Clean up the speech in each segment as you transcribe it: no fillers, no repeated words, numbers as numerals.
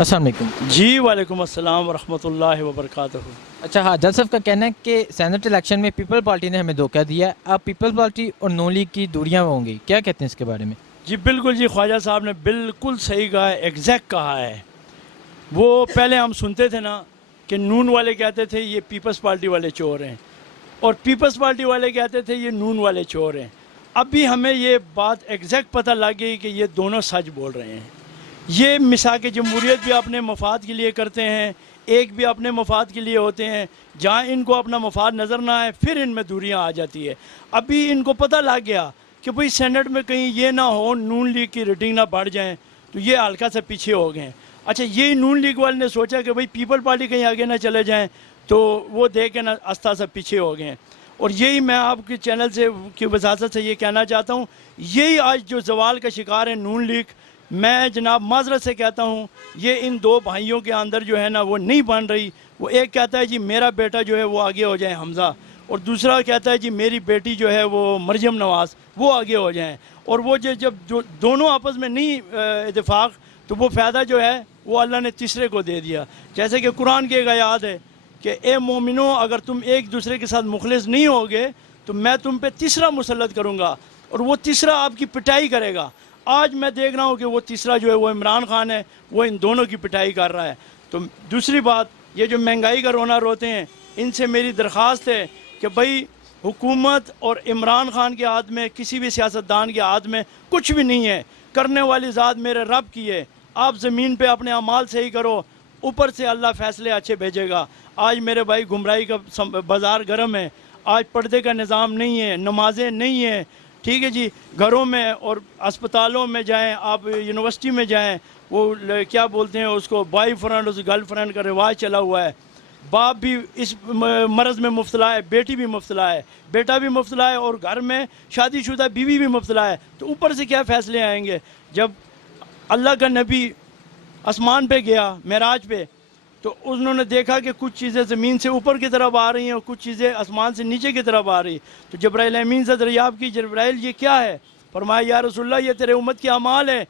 السلام علیکم۔ جی وعلیکم السلام ورحمۃ اللہ وبرکاتہ۔ اچھا، حاجت صاحب کا کہنا ہے کہ سینٹ الیکشن میں پیپل پارٹی نے ہمیں دھوکہ دیا ہے، اب پیپل پارٹی اور نون لیگ کی دوریاں ہوں گی، کیا کہتے ہیں اس کے بارے میں؟ جی بالکل، جی خواجہ صاحب نے بالکل صحیح کہا ہے، ایگزیکٹ کہا ہے۔ وہ پہلے ہم سنتے تھے نا کہ نون والے کہتے تھے یہ پیپلز پارٹی والے چور ہیں، اور پیپلز پارٹی والے کہتے تھے یہ نون والے چور ہیں۔ اب بھی ہمیں یہ بات ایگزیکٹ پتہ لگ گئی کہ یہ دونوں سچ بول رہے ہیں۔ یہ مساق جمہوریت بھی اپنے مفاد کے لیے کرتے ہیں، ایک بھی اپنے مفاد کے لیے ہوتے ہیں۔ جہاں ان کو اپنا مفاد نظر نہ آئے پھر ان میں دوریاں آ جاتی ہے۔ ابھی ان کو پتہ لگ گیا کہ بھئی سینٹ میں کہیں یہ نہ ہو نون لیگ کی ریٹنگ نہ بڑھ جائیں، تو یہ ہلکا سے پیچھے ہو گئے ہیں۔ اچھا، یہی نون لیگ والے نے سوچا کہ بھئی پیپل پارٹی کہیں آگے نہ چلے جائیں، تو وہ دیکھ کے نہ آستہ سے پیچھے ہو گئے ہیں۔ اور یہی میں آپ کے چینل سے کی وضاحت سے یہ کہنا چاہتا ہوں، یہی آج جو زوال کا شکار ہے نون لیگ، میں جناب معذرت سے کہتا ہوں یہ ان دو بھائیوں کے اندر جو ہے نا وہ نہیں بن رہی۔ وہ ایک کہتا ہے جی میرا بیٹا جو ہے وہ آگے ہو جائے حمزہ، اور دوسرا کہتا ہے جی میری بیٹی جو ہے وہ مریم نواز وہ آگے ہو جائیں۔ اور وہ جب دونوں آپس میں نہیں اتفاق، تو وہ فائدہ جو ہے وہ اللہ نے تیسرے کو دے دیا۔ جیسے کہ قرآن کی ایک آیات ہے کہ اے مومنو، اگر تم ایک دوسرے کے ساتھ مخلص نہیں ہوگے تو میں تم پہ تیسرا مسلط کروں گا، اور وہ تیسرا آپ کی پٹائی کرے گا۔ آج میں دیکھ رہا ہوں کہ وہ تیسرا جو ہے وہ عمران خان ہے، وہ ان دونوں کی پٹائی کر رہا ہے۔ تو دوسری بات، یہ جو مہنگائی کا رونا روتے ہیں، ان سے میری درخواست ہے کہ بھائی حکومت اور عمران خان کے ہاتھ میں، کسی بھی سیاستدان کے ہاتھ میں کچھ بھی نہیں ہے۔ کرنے والی ذات میرے رب کی ہے۔ آپ زمین پہ اپنے اعمال صحیح کرو، اوپر سے اللہ فیصلے اچھے بھیجے گا۔ آج میرے بھائی گمراہی کا بازار گرم ہے، آج پردے کا نظام نہیں ہے، نمازیں نہیں ہیں، ٹھیک ہے جی۔ گھروں میں اور اسپتالوں میں جائیں، آپ یونیورسٹی میں جائیں، وہ کیا بولتے ہیں اس کو، بوائے فرینڈ اور گرل فرینڈ کا رواج چلا ہوا ہے۔ باپ بھی اس مرض میں مبتلا ہے، بیٹی بھی مبتلا ہے، بیٹا بھی مبتلا ہے، اور گھر میں شادی شدہ بیوی بھی مبتلا ہے۔ تو اوپر سے کیا فیصلے آئیں گے؟ جب اللہ کا نبی آسمان پہ گیا معراج پہ، تو انہوں نے دیکھا کہ کچھ چیزیں زمین سے اوپر کی طرف آ رہی ہیں اور کچھ چیزیں آسمان سے نیچے کی طرف آ رہی۔ تو جبرائیل امین سے دریافت کی، جبرائیل یہ کیا ہے؟ فرمایا یا رسول اللہ یہ تیرے امت کے اعمال ہیں،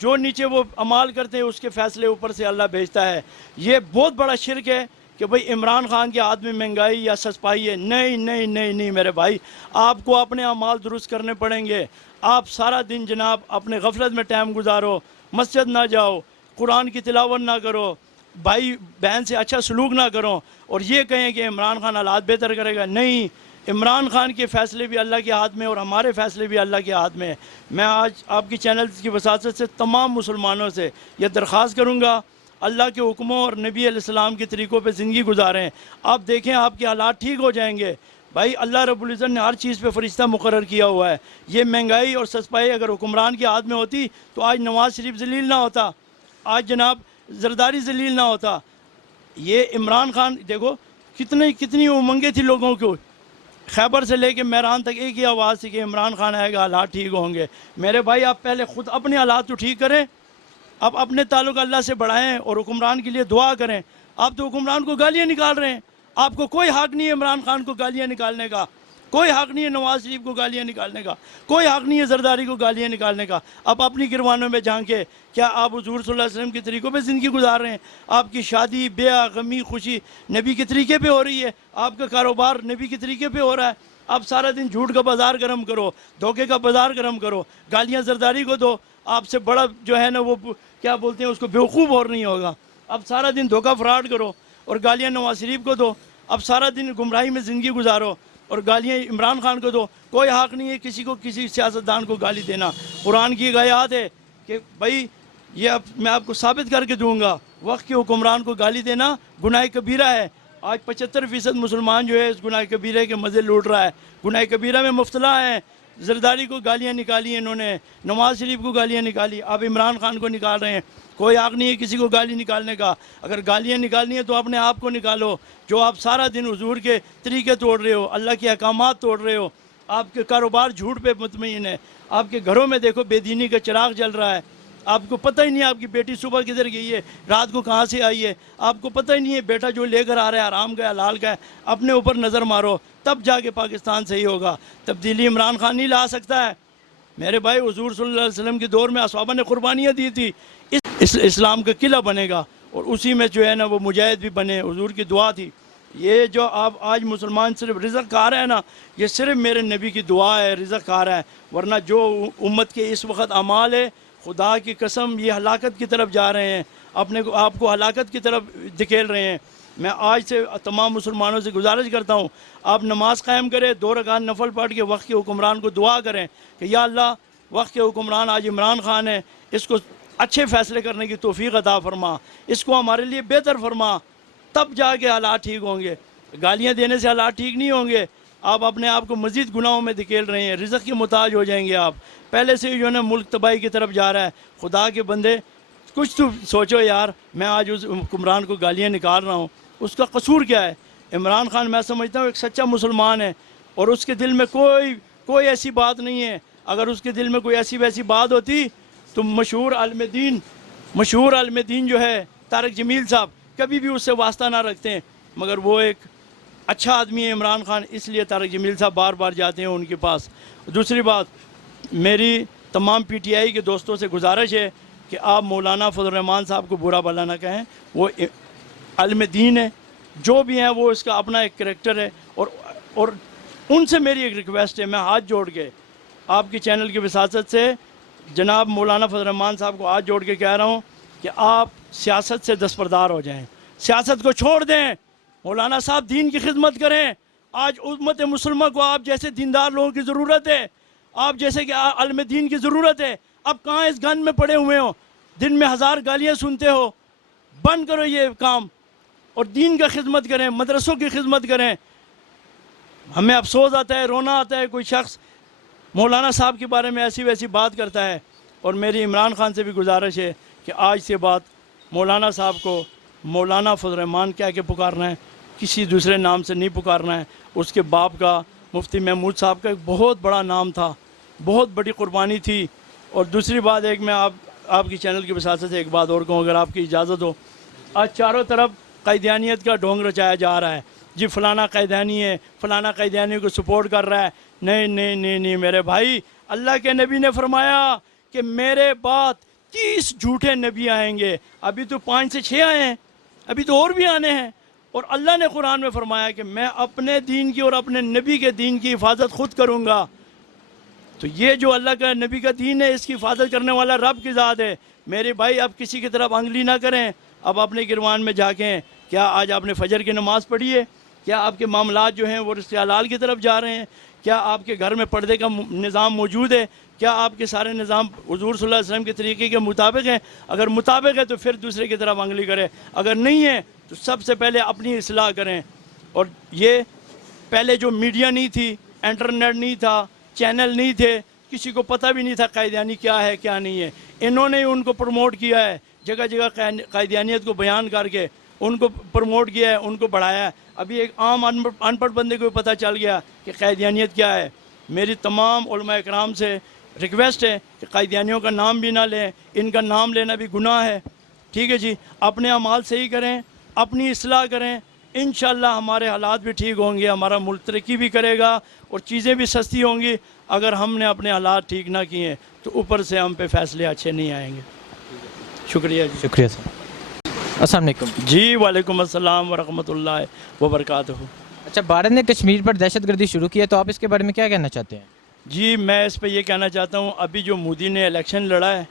جو نیچے وہ اعمال کرتے ہیں اس کے فیصلے اوپر سے اللہ بھیجتا ہے۔ یہ بہت بڑا شرک ہے کہ بھئی عمران خان کے ہاتھ میں مہنگائی یا سسپائی ہے۔ نہیں نہیں نہیں نہیں میرے بھائی، آپ کو اپنے اعمال درست کرنے پڑیں گے۔ آپ سارا دن جناب اپنے غفلت میں ٹائم گزارو، مسجد نہ جاؤ، قرآن کی تلاوت نہ کرو، بھائی بہن سے اچھا سلوک نہ کرو، اور یہ کہیں کہ عمران خان حالات بہتر کرے گا۔ نہیں، عمران خان کے فیصلے بھی اللہ کے ہاتھ میں اور ہمارے فیصلے بھی اللہ کے ہاتھ میں۔ میں آج آپ کی چینل کی وساطت سے تمام مسلمانوں سے یہ درخواست کروں گا، اللہ کے حکموں اور نبی علیہ السلام کے طریقوں پہ زندگی گزاریں۔ آپ دیکھیں آپ کے حالات ٹھیک ہو جائیں گے۔ بھائی اللہ رب العزت نے ہر چیز پہ فرشتہ مقرر کیا ہوا ہے۔ یہ مہنگائی اور سسپائی اگر حکمران کے ہاتھ میں ہوتی تو آج نواز شریف ذلیل نہ ہوتا، آج جناب زرداری ذلیل نہ ہوتا۔ یہ عمران خان دیکھو کتنی امنگیں تھی لوگوں کو، خیبر سے لے کے میران تک ایک ہی آواز تھی کہ عمران خان آئے گا حالات ٹھیک ہوں گے۔ میرے بھائی آپ پہلے خود اپنے حالات تو ٹھیک کریں، آپ اپنے تعلق اللہ سے بڑھائیں اور حکمران کے لیے دعا کریں۔ آپ تو حکمران کو گالیاں نکال رہے ہیں، آپ کو کوئی حق نہیں ہے عمران خان کو گالیاں نکالنے کا، کوئی حق نہیں ہے نواز شریف کو گالیاں نکالنے کا، کوئی حق نہیں ہے زرداری کو گالیاں نکالنے کا۔ آپ اپنی گروانوں میں جھانکے، کیا آپ حضور صلی اللہ علیہ وسلم کے طریقوں پہ زندگی گزار رہے ہیں؟ آپ کی شادی بیاہ غمی خوشی نبی کے طریقے پہ ہو رہی ہے؟ آپ کا کاروبار نبی کے طریقے پہ ہو رہا ہے؟ آپ سارا دن جھوٹ کا بازار گرم کرو، دھوکے کا بازار گرم کرو، گالیاں زرداری کو دو، آپ سے بڑا جو ہے نا وہ کیا بولتے ہیں اس کو بیوقوف اور نہیں ہوگا۔ اب سارا دن دھوکہ فراڈ کرو اور گالیاں نواز شریف کو دو، اب سارا دن گمراہی میں زندگی گزارو اور گالیاں عمران خان کو دو۔ کوئی حق نہیں ہے کسی کو کسی سیاستدان کو گالی دینا۔ قرآن کی ایک آیات ہے کہ بھائی یہ میں آپ کو ثابت کر کے دوں گا، وقت کے حکمران کو گالی دینا گناہ کبیرہ ہے۔ آج 75% مسلمان جو ہے اس گناہ کبیرہ کے مزے لوٹ رہا ہے، گناہ کبیرہ میں مبتلا ہیں۔ زرداری کو گالیاں نکالی انہوں نے، نواز شریف کو گالیاں نکالی، اب عمران خان کو نکال رہے ہیں۔ کوئی حق نہیں ہے کسی کو گالی نکالنے کا۔ اگر گالیاں نکالنی ہے تو اپنے آپ کو نکالو، جو آپ سارا دن حضور کے طریقے توڑ رہے ہو، اللہ کے احکامات توڑ رہے ہو، آپ کے کاروبار جھوٹ پہ مطمئن ہے، آپ کے گھروں میں دیکھو بے دینی کا چراغ جل رہا ہے، آپ کو پتہ ہی نہیں آپ کی بیٹی صبح کدھر گئی ہے، رات کو کہاں سے آئی ہے، آپ کو پتہ ہی نہیں ہے بیٹا جو لے کر آ رہا ہے حرام کا ہے حلال کا ہے۔ اپنے اوپر نظر مارو، تب جا کے پاکستان صحیح ہوگا۔ تبدیلی عمران خان نہیں لا سکتا ہے۔ میرے بھائی حضور صلی اللہ علیہ وسلم کے دور میں اصحابہ نے قربانیاں دی تھی، اسلام کا قلعہ بنے گا، اور اسی میں جو ہے نا وہ مجاہد بھی بنے. حضور کی دعا تھی. یہ جو آپ آج مسلمان صرف رزق کھا رہے ہیں نا، یہ صرف میرے نبی کی دعا ہے، رزق کھا رہا ہے. ورنہ جو امت کے اس وقت اعمال ہے، خدا کی قسم یہ ہلاکت کی طرف جا رہے ہیں، اپنے کو آپ کو ہلاکت کی طرف دھکیل رہے ہیں. میں آج سے تمام مسلمانوں سے گزارش کرتا ہوں، آپ نماز قائم کریں، 2 رکعت نفل پڑھ کے وقت کے حکمران کو دعا کریں کہ یا اللہ وقت کے حکمران آج عمران خان ہے، اس کو اچھے فیصلے کرنے کی توفیق عطا فرما، اس کو ہمارے لیے بہتر فرما، تب جا کے حالات ٹھیک ہوں گے. گالیاں دینے سے حالات ٹھیک نہیں ہوں گے. آپ اپنے آپ کو مزید گناہوں میں دھکیل رہے ہیں، رزق کے محتاج ہو جائیں گے. آپ پہلے سے جو ہے نا ملک تباہی کی طرف جا رہا ہے. خدا کے بندے کچھ تو سوچو یار. میں آج اس حکمران کو گالیاں نکال رہا ہوں، اس کا قصور کیا ہے؟ عمران خان میں سمجھتا ہوں ایک سچا مسلمان ہے، اور اس کے دل میں کوئی ایسی بات نہیں ہے. اگر اس کے دل میں کوئی ایسی ویسی بات ہوتی تو مشہور عالم دین جو ہے طارق جمیل صاحب کبھی بھی اس سے واسطہ نہ رکھتے ہیں. مگر وہ ایک اچھا آدمی ہے عمران خان، اس لیے طارق جمیل صاحب بار بار جاتے ہیں ان کے پاس. دوسری بات، میری تمام پی ٹی آئی کے دوستوں سے گزارش ہے کہ آپ مولانا فضل الرحمان صاحب کو برا بھلا نہ کہیں. وہ عالم دین ہے، جو بھی ہیں وہ اس کا اپنا ایک کریکٹر ہے. اور ان سے میری ایک ریکویسٹ ہے، میں ہاتھ جوڑ کے آپ کی چینل کی وساطت سے جناب مولانا فضل الرحمان صاحب کو ہاتھ جوڑ کے کہہ رہا ہوں کہ آپ سیاست سے دستبردار ہو جائیں، سیاست کو چھوڑ دیں. مولانا صاحب دین کی خدمت کریں. آج امت مسلمہ کو آپ جیسے دیندار لوگوں کی ضرورت ہے، آپ جیسے کہ عالم دین کی ضرورت ہے. اب کہاں اس گن میں پڑے ہوئے ہو، دن میں 1000 گالیاں سنتے ہو. بند کرو یہ کام اور دین کا خدمت کریں، مدرسوں کی خدمت کریں. ہمیں افسوس آتا ہے، رونا آتا ہے کوئی شخص مولانا صاحب کے بارے میں ایسی ویسی بات کرتا ہے. اور میری عمران خان سے بھی گزارش ہے کہ آج سے بات مولانا صاحب کو مولانا فضل الرحمان کہہ کے پکارنا ہے، کسی دوسرے نام سے نہیں پکارنا ہے. اس کے باپ کا مفتی محمود صاحب کا ایک بہت بڑا نام تھا، بہت بڑی قربانی تھی. اور دوسری بات ایک میں آپ کی چینل کی وساطت سے ایک بات اور کہوں اگر آپ کی اجازت ہو. آج چاروں طرف قیدیانیت کا ڈھونگ رچایا جا رہا ہے. جی فلانا قیدانی ہے، فلانا قیدانی کو سپورٹ کر رہا ہے. نہیں میرے بھائی، اللہ کے نبی نے فرمایا کہ میرے بعد 30 جھوٹے نبی آئیں گے. ابھی تو 5 سے 6 آئے ہیں، ابھی تو اور بھی آنے ہیں. اور اللہ نے قرآن میں فرمایا کہ میں اپنے دین کی اور اپنے نبی کے دین کی حفاظت خود کروں گا. تو یہ جو اللہ کا نبی کا دین ہے، اس کی حفاظت کرنے والا رب کی ذات ہے. میرے بھائی اب کسی کی طرف انگلی نہ کریں. اب اپنے گروان میں جا کے کیا آج آپ نے فجر کی نماز پڑھی ہے؟ کیا آپ کے معاملات جو ہیں وہ رشتہ حلال کی طرف جا رہے ہیں؟ کیا آپ کے گھر میں پردے کا نظام موجود ہے؟ کیا آپ کے سارے نظام حضور صلی اللہ علیہ وسلم کے طریقے کے مطابق ہیں؟ اگر مطابق ہے تو پھر دوسرے کی طرف انگلی کریں، اگر نہیں ہے تو سب سے پہلے اپنی اصلاح کریں. اور یہ پہلے جو میڈیا نہیں تھی، انٹرنیٹ نہیں تھا، چینل نہیں تھے، کسی کو پتہ بھی نہیں تھا قائدیانی کیا ہے کیا نہیں ہے. انہوں نے ان کو پروموٹ کیا ہے، جگہ جگہ قائدیانیت کو بیان کر کے ان کو پروموٹ کیا ہے، ان کو بڑھایا ہے. ابھی ایک عام ان پڑھ بندے کو پتہ چل گیا کہ قائدیانیت کیا ہے. میری تمام علماء اکرام سے ریکویسٹ ہے کہ قائدیانیوں کا نام بھی نہ لیں، ان کا نام لینا بھی گناہ ہے. ٹھیک ہے جی، اپنے اعمال صحیح کریں، اپنی اصلاح کریں، انشاءاللہ ہمارے حالات بھی ٹھیک ہوں گے، ہمارا ملک ترقی بھی کرے گا اور چیزیں بھی سستی ہوں گی. اگر ہم نے اپنے حالات ٹھیک نہ کیے تو اوپر سے ہم پہ فیصلے اچھے نہیں آئیں گے. شکریہ جی. شکریہ سر. السلام علیکم. جی وعلیکم السلام ورحمۃ اللہ وبرکاتہ. اچھا، بھارت نے کشمیر پر دہشت گردی شروع کی ہے، تو آپ اس کے بارے میں کیا کہنا چاہتے ہیں؟ جی میں اس پہ یہ کہنا چاہتا ہوں، ابھی جو مودی نے الیکشن لڑا ہے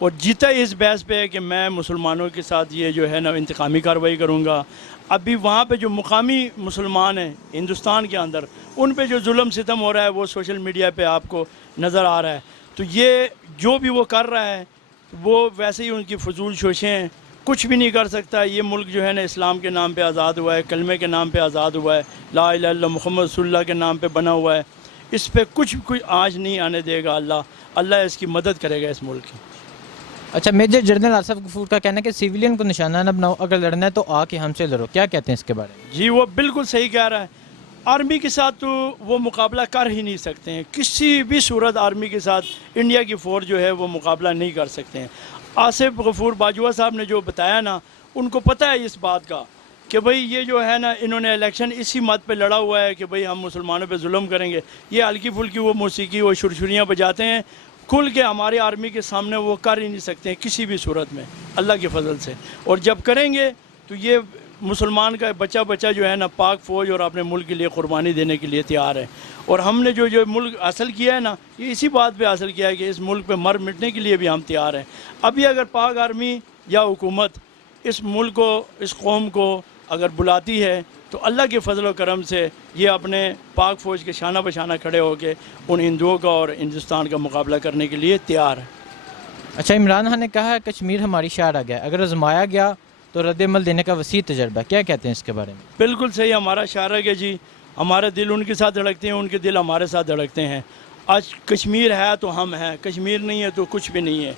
اور جیتا اس بحث پہ ہے کہ میں مسلمانوں کے ساتھ یہ جو ہے نا انتقامی کارروائی کروں گا. ابھی وہاں پہ جو مقامی مسلمان ہیں ہندوستان کے اندر، ان پہ جو ظلم ستم ہو رہا ہے وہ سوشل میڈیا پہ آپ کو نظر آ رہا ہے. تو یہ جو بھی وہ کر رہا ہے وہ ویسے ہی ان کی فضول شوشیں ہیں، کچھ بھی نہیں کر سکتا. یہ ملک جو ہے نا اسلام کے نام پہ آزاد ہوا ہے، کلمے کے نام پہ آزاد ہوا ہے، لا الہ الا اللہ محمد رسول اللہ کے نام پہ بنا ہوا ہے. اس پہ کچھ آج نہیں آنے دے گا. اللہ اس کی مدد کرے گا اس ملک کی. اچھا، میجر جنرل آصف غفور کا کہنا ہے کہ سیویلین کو نشانہ نہ بناؤ، اگر لڑنا ہے تو آ کے ہم سے لڑو. کیا کہتے ہیں اس کے بارے میں؟ جی وہ بالکل صحیح کہہ رہا ہے. آرمی کے ساتھ تو وہ مقابلہ کر ہی نہیں سکتے ہیں، کسی بھی صورت آرمی کے ساتھ انڈیا کی فورس جو ہے وہ مقابلہ نہیں کر سکتے ہیں. آصف غفور باجوہ صاحب نے جو بتایا نا، ان کو پتہ ہے اس بات کا کہ بھئی یہ جو ہے نا انہوں نے الیکشن اسی مت پہ لڑا ہوا ہے کہ بھئی ہم مسلمانوں پہ ظلم کریں گے. یہ ہلکی پھلکی وہ موسیقی وہ شرشریاں بجاتے ہیں، کھل کے ہماری آرمی کے سامنے وہ کر ہی نہیں سکتے ہیں کسی بھی صورت میں اللہ کے فضل سے. اور جب کریں گے تو یہ مسلمان کا بچہ جو ہے نا پاک فوج اور اپنے ملک کے لیے قربانی دینے کے لیے تیار ہے. اور ہم نے جو ملک حاصل کیا ہے نا یہ اسی بات پہ حاصل کیا ہے کہ اس ملک پہ مر مٹنے کے لیے بھی ہم تیار ہیں. ابھی اگر پاک آرمی یا حکومت اس ملک کو اس قوم کو اگر بلاتی ہے تو اللہ کے فضل و کرم سے یہ اپنے پاک فوج کے شانہ بشانہ کھڑے ہو کے ان ہندوؤں کا اور ہندوستان کا مقابلہ کرنے کے لیے تیار ہے. اچھا، عمران خان نے کہا ہے کشمیر ہماری شاہراہ ہے، اگر آزمایا گیا تو رد عمل دینے کا وسیع تجربہ ہے، کیا کہتے ہیں اس کے بارے میں؟ بالکل صحیح، ہمارا شاہراہ ہے جی. ہمارے دل ان کے ساتھ دھڑکتے ہیں، ان کے دل ہمارے ساتھ دھڑکتے ہیں. آج کشمیر ہے تو ہم ہیں، کشمیر نہیں ہے تو کچھ بھی نہیں ہے.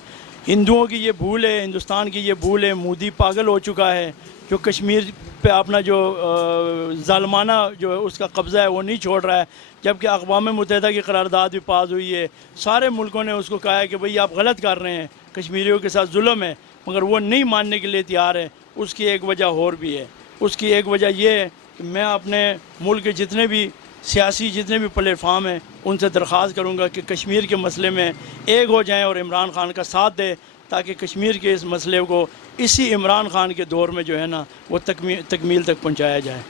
ہندوؤں کی یہ بھول ہے، ہندوستان کی یہ بھول ہے. مودی پاگل ہو چکا ہے جو کشمیر پہ اپنا جو ظالمانہ جو اس کا قبضہ ہے وہ نہیں چھوڑ رہا ہے. جبکہ اقوام متحدہ کی قرارداد بھی پاس ہوئی ہے، سارے ملکوں نے اس کو کہا ہے کہ بھئی آپ غلط کر رہے ہیں، کشمیریوں کے ساتھ ظلم ہے، مگر وہ نہیں ماننے کے لیے تیار ہے. اس کی ایک وجہ اور بھی ہے. اس کی ایک وجہ یہ ہے کہ میں اپنے ملک کے جتنے بھی سیاسی جتنے بھی پلیٹ فارم ہیں ان سے درخواست کروں گا کہ کشمیر کے مسئلے میں ایک ہو جائیں اور عمران خان کا ساتھ دیں تاکہ کشمیر کے اس مسئلے کو اسی عمران خان کے دور میں جو ہے نا وہ تکمیل تک پہنچایا جائے.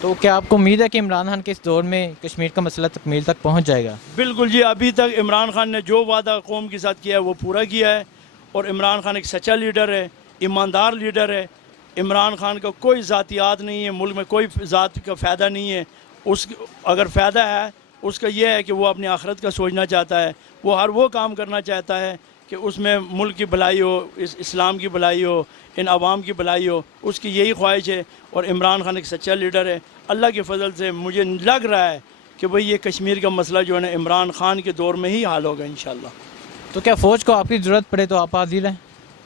تو کیا آپ کو امید ہے کہ عمران خان کے اس دور میں کشمیر کا مسئلہ تکمیل تک پہنچ جائے گا؟ بالکل جی، ابھی تک عمران خان نے جو وعدہ قوم کے ساتھ کیا ہے وہ پورا کیا ہے. اور عمران خان ایک سچا لیڈر ہے، ایماندار لیڈر ہے. عمران خان کا کوئی ذاتیات نہیں ہے، ملک میں کوئی ذات کا فائدہ نہیں ہے. اگر فائدہ ہے اس کا یہ ہے کہ وہ اپنی آخرت کا سوچنا چاہتا ہے. وہ ہر وہ کام کرنا چاہتا ہے کہ اس میں ملک کی بھلائی ہو، اسلام کی بھلائی ہو، ان عوام کی بھلائی ہو. اس کی یہی خواہش ہے. اور عمران خان ایک سچا لیڈر ہے. اللہ کے فضل سے مجھے لگ رہا ہے کہ بھئی یہ کشمیر کا مسئلہ جو ہے نا عمران خان کے دور میں ہی حل ہوگا انشاءاللہ. تو کیا فوج کو آپ کی ضرورت پڑے تو آپ حاضر ہیں؟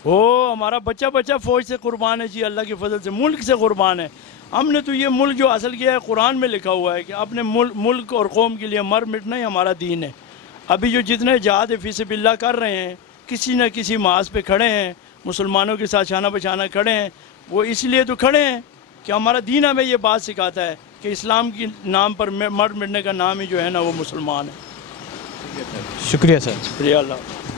ہمارا بچہ فوج سے قربان ہے جی، اللہ کے فضل سے ملک سے قربان ہے. ہم نے تو یہ ملک جو حاصل کیا ہے قرآن میں لکھا ہوا ہے کہ اپنے ملک اور قوم کے لیے مر مٹنا ہی ہمارا دین ہے. ابھی جو جتنے جہاد فی سبیل اللہ کر رہے ہیں کسی نہ کسی محاذ پہ کھڑے ہیں، مسلمانوں کے ساتھ شانہ بشانہ کھڑے ہیں. وہ اس لیے تو کھڑے ہیں کہ ہمارا دین ہمیں یہ بات سکھاتا ہے کہ اسلام کے نام پر مر مٹنے کا نام ہی جو ہے نا وہ مسلمان ہے. شکریہ سر. شکریہ اللہ.